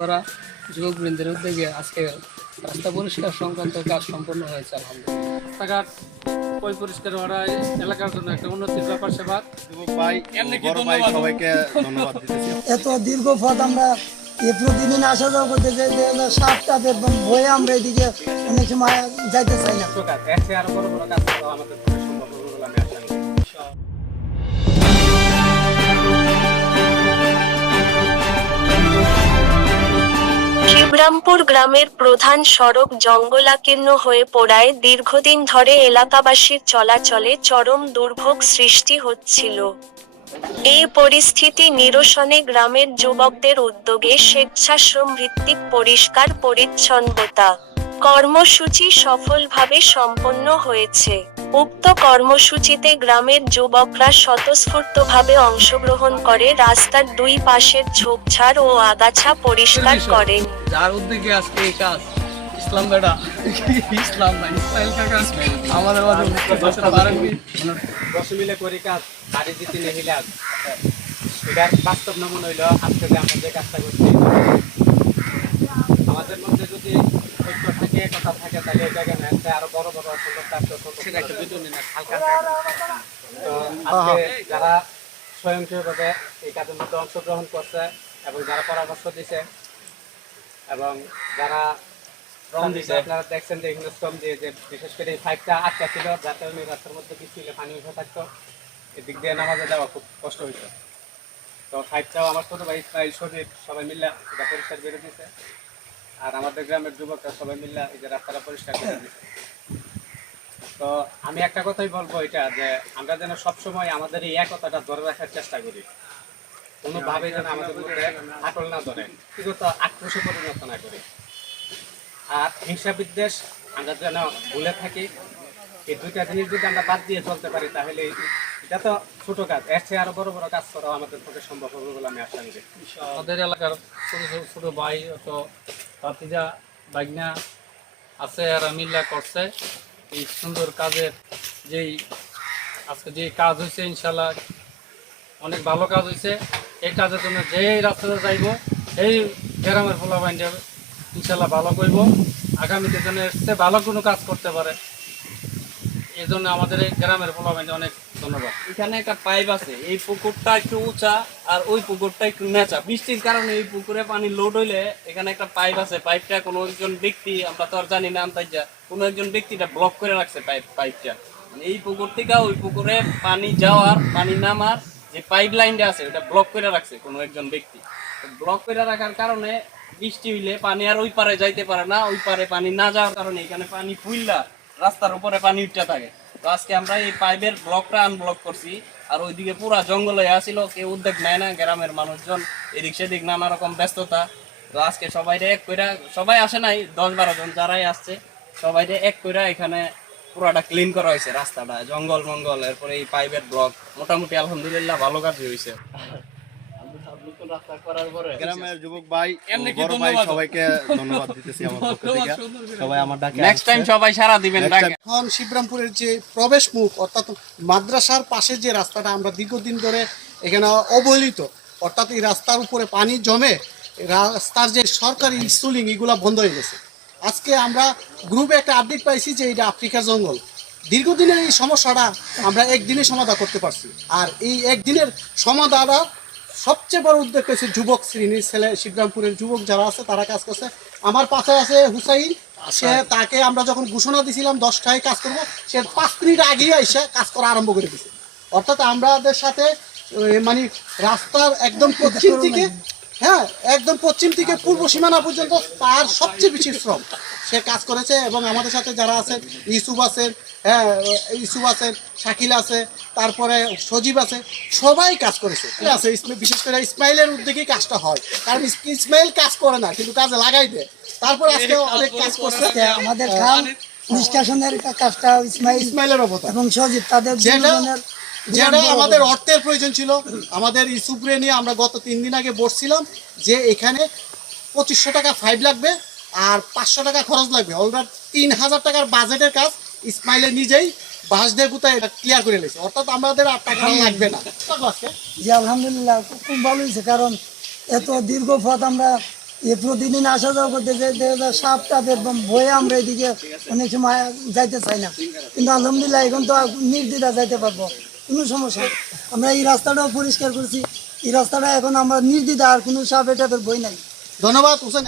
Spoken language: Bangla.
করা যুবকবৃন্দের উদ্যোগে আজকে রাস্তা পরিষ্কার সংক্রান্ত কাজ সম্পন্ন হয়েছে আলহামদুলিল্লাহ। রাস্তাঘাট পরিষ্কার হওয়া এলাকার জন্য একটা উন্নতির ব্যাপার সেবার সবাইকে ধন্যবাদ দিতেছি। এত দীর্ঘ পথ আমরা প্রতিদিন আসা যাওয়া করতে চাই, সাতটা বয়ে আমরা এদিকে অনেক সময় যাইতে চাই না। আরো বড় বড় কাজ করা আমাদের পক্ষে সম্ভব হবে বলে আমি আশা করি। শিবরামপুর গ্রামের প্রধান সড়ক জঙ্গলাকীর্ণ হয়ে পড়ায় দীর্ঘদিন ধরে এলাকাবাসীর চলাচলে চরম দুর্ভোগ সৃষ্টি হচ্ছিল। এই পরিস্থিতি নিরসনে গ্রামের যুবকদের উদ্যোগে স্বেচ্ছাশ্রম ভিত্তিক পরিষ্কার পরিচ্ছন্নতা কর্মসূচি সফলভাবে সম্পন্ন হয়েছে। উক্ত কর্মসূচিতে গ্রামের যুবকরা স্বতঃস্ফূর্তভাবে অংশগ্রহণ করে রাস্তার দুই পাশের ঝোপঝাড় ও আগাছা পরিষ্কার করেন। যার উদ্যোগে আজকে এই কাজ ইসলাম বেড়া ইসলাম না ইসমাইল কাকা আমাদের বসে মিলে করি কাজ বাড়ি দিতে নেহিলে আজ এটার বাস্তব নমুনা হইল আজকে যে আমরা যে কাজটা করছি। আমাদের মধ্যে যদি ঐক্য থাকে কথা থাকে তাহলে এই জায়গায় নেন আরো বড় বড় সুন্দর কাজ একটা ভিডিও নিন হালকা। তো আজকে যারা স্বয়ংক্রিয়ভাবে এই কাজের মধ্যে অংশগ্রহণ করছে এবং যারা পরামর্শ দিছে এবং যারা শ্রম দিচ্ছে, আপনারা দেখছেন যে এখানে শ্রম দিয়ে যে বিশেষ করে এই পাইপটা আটকা ছিল যাতে ওই রাস্তার মধ্যে বৃষ্টি হলে পানি উঠে থাকতো, এদিক দিয়ে নামাজে যাওয়া খুব কষ্ট হইতো। তো পাইপটাও আমার ছোটো ভাই ইসমাইল শরীফ সবাই মিলে এটা পরিষ্কার করে দিয়েছে, আর আমাদের গ্রামের যুবকরা সবাই মিলে এই যে রাস্তাটা পরিষ্কার করে দিয়েছে। তো আমি একটা কথাই বলবো এটা যে আমরা যেন সবসময় আমাদের এই একতাটা ধরে রাখার চেষ্টা করি, কোনোভাবে যেন আমাদের মধ্যে আটল না ধরে, কিন্তু আক্রোশে পরিণত না করি। আর হিংসা বিদ্বেষ আমরা যেন ভুলে থাকি। এই দুইটা জিনিস যদি আমরা বাদ দিয়ে চলতে পারি তাহলে এটা তো ছোট কাজ, এর চেয়ে আরো বড় বড় কাজ করা আমাদের পক্ষে সম্ভব হবে বলে আমি আশা করি। আমাদের এলাকার ছোট ছোট ভাই অত ভাতিজা বাগনা আছে আর মিল্লা করছে এই সুন্দর কাজের যেই আজকে যে কাজ হয়েছে ইনশাল্লাহ অনেক ভালো কাজ হয়েছে। এই কাজের জন্য যেই রাস্তাতে যাইব এই গ্রামের ফোলা বাইন্ডে ইনশাল্লাহ ভালো করব, আগামীতে যেন এসছে ভালো কোনো কাজ করতে পারে। এই জন্য আমাদের এই গ্রামের ফোলা বাইন্ডে অনেক ধন্যবাদ। এখানে একটা পাইপ আছে, এই পুকুরটা একটু উঁচা আর ওই পুকুরটা একটু নেচা, বৃষ্টির কারণে এই পুকুরে পানি লোড হইলে এখানে একটা পাইপ আছে, পাইপটা কোনো একজন ব্যক্তি, আমরা তো আর জানি না আন্তাজা, কোনো একজন ব্যক্তিটা ব্লক করে রাখছে পাইপটা, মানে এই পুকুর থেকে ওই পুকুরে পানি যাওয়ার পানি নামার যে পাইপ লাইনটা আছে ওটা ব্লক করে রাখছে কোনো একজন ব্যক্তি। ব্লক করে রাখার কারণে বৃষ্টি হইলে পানি আর ওই পারে যাইতে পারে না, ওই পারে পানি না যাওয়ার কারণে এখানে পানি ফুললা রাস্তার উপরে পানি উঠতে থাকে। তো আজকে আমরা এই পাইপের ব্লকটা আনব্লক করছি, আর ওইদিকে পুরা জঙ্গল হয়ে আসছিল, কেউ উদ্যোগ নেয় না, গ্রামের মানুষজন এদিক সেদিক নানা রকম ব্যস্ততা। তো আজকে সবাইরে এক কইরা, সবাই আসে নাই, 10-12 জন যারাই আসছে সবাইরে এক কইরা এখানে পুরাটা ক্লিন করা হয়েছে রাস্তাটা, জঙ্গল মঙ্গল, এরপরে এই পাইপের ব্লক মোটামুটি আলহামদুলিল্লাহ ভালো কাজ হয়েছে। গ্রামের যুবক ভাই বড় ভাই সবাইকে ধন্যবাদ দিতেছি আমার পক্ষ থেকে। সবাই আমার ডাকে নেক্সট টাইম সবাই সারা দিবেন ডাকে। এখন শিবরামপুরের যে প্রবেশ মুখ অর্থাৎ মাদ্রাসার পাশে যে রাস্তাটা আমরা দীর্ঘদিন ধরে এখানে অবহেলিত, অর্থাৎ এই রাস্তার উপরে পানি জমে রাস্তার যে সরকারি স্কুলিং এগুলো বন্ধ হয়ে গেছে। আজকে আমরা গ্রুপে একটা আপডেট পাইছি যে এটা আফ্রিকার জঙ্গল। দীর্ঘদিনের এই সমস্যাটা আমরা একদিনে সমাধান করতে পারছি, আর এই একদিনের সমাধানটা সবচেয়ে বড় উদ্যোগ হয়েছে যুবক শ্রেণীর ছেলে, শিবরামপুরের যুবক যারা আছে তারা কাজ করছে। আমার পাশে আছে হুসাইন, সে তাকে আমরা যখন ঘোষণা দিয়েছিলাম 10টায় কাজ করবো, সে 5 মিনিট আগেই এসে কাজ করা আরম্ভ করে দিয়েছে। অর্থাৎ আমাদের সাথে মানে রাস্তার একদম পশ্চিম থেকে, হ্যাঁ একদম পশ্চিম থেকে পূর্ব সীমানা পর্যন্ত তার সবচেয়ে বেশি শ্রম সে কাজ করেছে। এবং আমাদের সাথে যারা আছেন ইউসুফ আছেন, হ্যাঁ ইউসুফ আছেন, শাকিল আছে, তারপরে সজীব আছে, সবাই কাজ করেছে আছে। বিশেষ করে ইসমাইলের উদ্যোগেই কাজটা হয়, কারণ ইসমাইল কাজ করে না কিন্তু কাজে লাগাই দেয়। তারপরে আজকে অনেক কাজ করছে আমাদের খাল নিষ্কাশনের কাজটা ইসমাইলের অবদান এবং সজীব, তাদের যেটা আমাদের অর্থের প্রয়োজন ছিল। আমাদের ইসুফরে নিয়ে আমরা গত 3 দিন আগে বসছিলাম যে এখানে 2500 টাকা ফাইভ লাগবে আর 500 টাকা খরচ লাগবে। অলরেডি 3000 টাকার বাজেটের কাজ ইসমাইলের নিজেই বাঁশ দিয়ে গুতায় এটা ক্লিয়ার করে নিয়েছে, অর্থাৎ আমাদের আর টাকা লাগবে না। জি আলহামদুলিল্লাহ খুব ভালো হয়েছে, কারণ এত দীর্ঘ পথ আমরা এ প্রতিদিন আসা যাওয়া করতে যে সাপ টাপের ভয়ে আমরা এদিকে অনেক সময় যাইতে চাই না, কিন্তু আলহামদুলিল্লাহ এখন তো নির্দ্বিধা যাইতে পারবো, কোনো সমস্যা নেই। আমরা এই রাস্তাটাও পরিষ্কার করছি, এই রাস্তাটা এখন আমরা নির্দ্বিধা, আর কোনো সাপ টাপের ভয় নাই। ধন্যবাদ হোসেন।